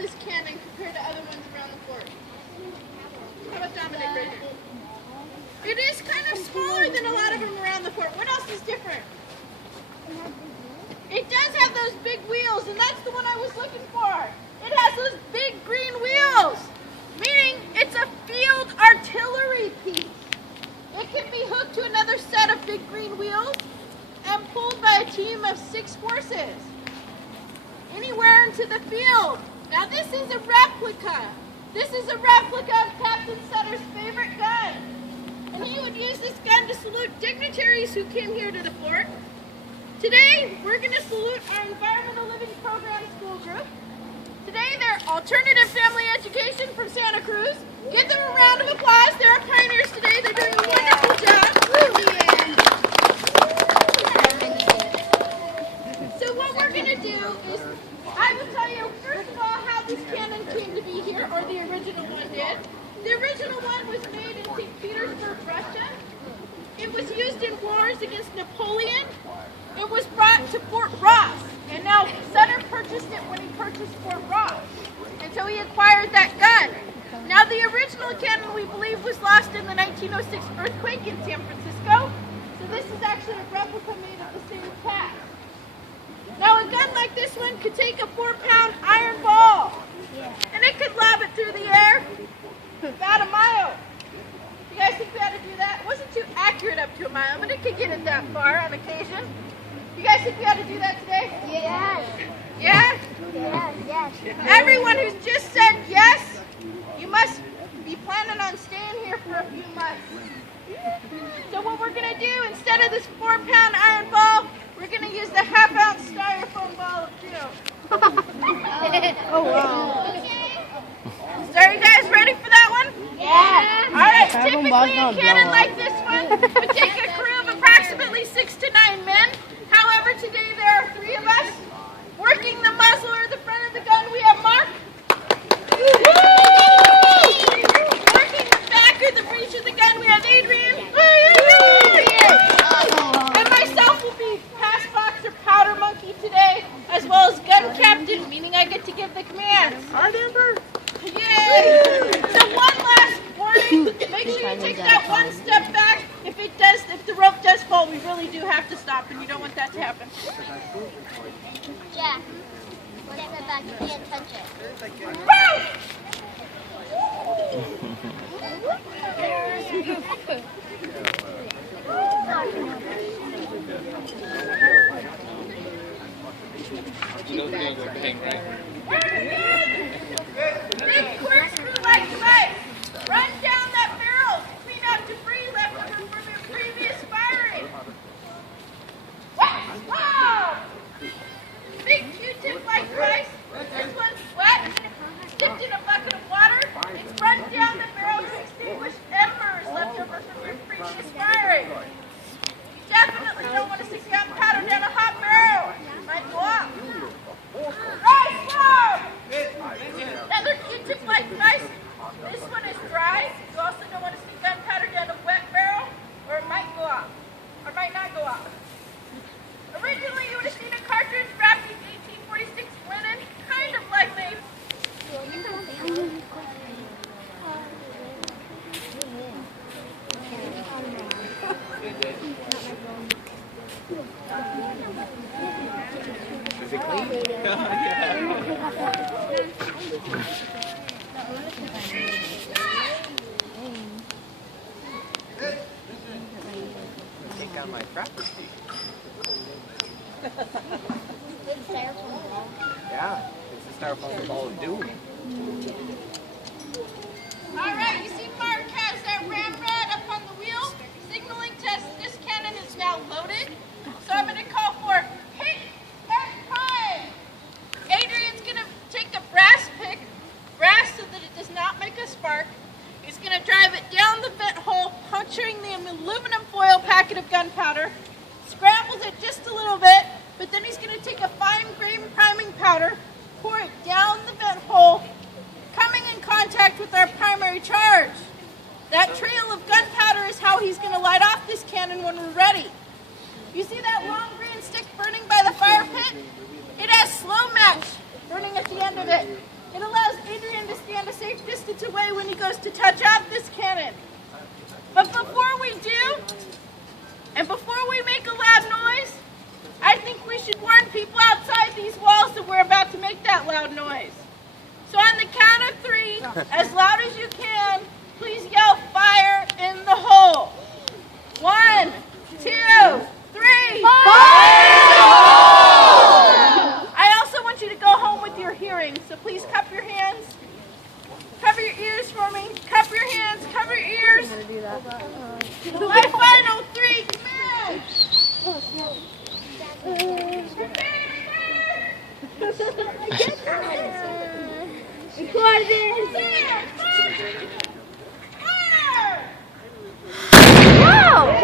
this cannon compared to other ones around the fort? How about Dominic right here? It is kind of smaller than a lot of them around the fort. What else is different? It does have those big wheels, and that's the one I was looking for. It has those big green wheels, meaning it's a field artillery piece. It can be hooked to another set of big green wheels and pulled by a team of 6 horses anywhere into the field. Now this is a replica. This is a replica of Captain Sutter's favorite gun. And he would use this gun to salute dignitaries who came here to the fort. Today, we're going to salute our Environmental Living Program school group. Today, they're Alternative Family Education from Santa Cruz. Give them a round of applause. They're our pioneers today. They're doing a wonderful job. So what we're going to do is, I will tell you, first of all, how this cannon came to be here, or the original one did. The original one was made in St. Petersburg, Russia. It was used in wars against Napoleon. It was brought to Fort Ross, and now Sutter purchased it when he purchased Fort Ross, and so he acquired that gun. Now the original cannon, we believe, was lost in the 1906 earthquake in San Francisco, so this is actually a replica made of the same cast. Now a gun like this one could take a 4-pound iron ball, and it could lob it through the air about a mile. You guys think we ought to do that? It wasn't too accurate up to a mile, but it could get it that far on occasion. You guys think we ought to do that today? Yes. Yeah? Yes. Everyone who's just said yes, you must be planning on staying here for a few months. So what we're going to do, instead of this 4-pound iron ball, we're going to use the half-ounce styrofoam ball of doom. Oh, wow. So are you guys ready for that one? Yeah. All right, typically a cannon like this one would take a crew of approximately 6 to 9 men. However, today there are 3 of us. Working the muzzle or the front of the gun, we have Mark. Working the back or the breech of the gun, we have Adrian. And myself will be pass box or powder monkey today, as well as gun captain, meaning I get to give the commands. Hard Amber? Yay! So one last warning, make sure you take that one step back. If the rope does fall, we really do have to stop, and you don't want that to happen. Jack, step it back, you can't touch it. Woo! Big corkscrew like device. Run down that barrel to clean out debris left over from your previous firing. Wow! Big Q-tip like device. This one's wet, dipped in a bucket of water. It's run down the barrel to extinguish embers left over from your previous firing. You definitely don't want to stick gunpowder down a hot barrel. It might go off. Right, slow! Another Q-tip like device. This one is dry. You also don't want to stick gunpowder down a wet barrel, or it might go off, or might not go off. Originally, you would have seen a cartridge wrapped in 1846 linen, kind of like they. Is it clean? Take out my property. Yeah, it's a styrofoam ball of doom. All right, you see Mark has that ramrod up on the wheel, signaling to us this cannon is now loaded. So I'm going to call for hit and prime. Adrian's going to take a brass pick, brass so that it does not make a spark. He's going to drive it down the vent hole, puncturing the aluminum foil packet of gunpowder, scrambles it just a little bit, but then he's going to take a fine-grained priming powder, pour it down the vent hole, coming in contact with our primary charge. That trail of gunpowder is how he's going to light off this cannon when we're ready. You see that long green stick burning by the fire pit? It has slow match burning at the end of it. It allows safe distance away when he goes to touch out this cannon. But before we do, and before we make a loud noise, I think we should warn people outside these walls that we're about to make that loud noise. So on the count of 3, as loud as you can, please yell fire in the hole. 1, 2, 3. Fire in the hole! I also want you to go home with your hearing, so please cup your hands. Cover your ears for me. Cup your hands, cover your ears. I'm going to do that. My final 3 commands. Wow!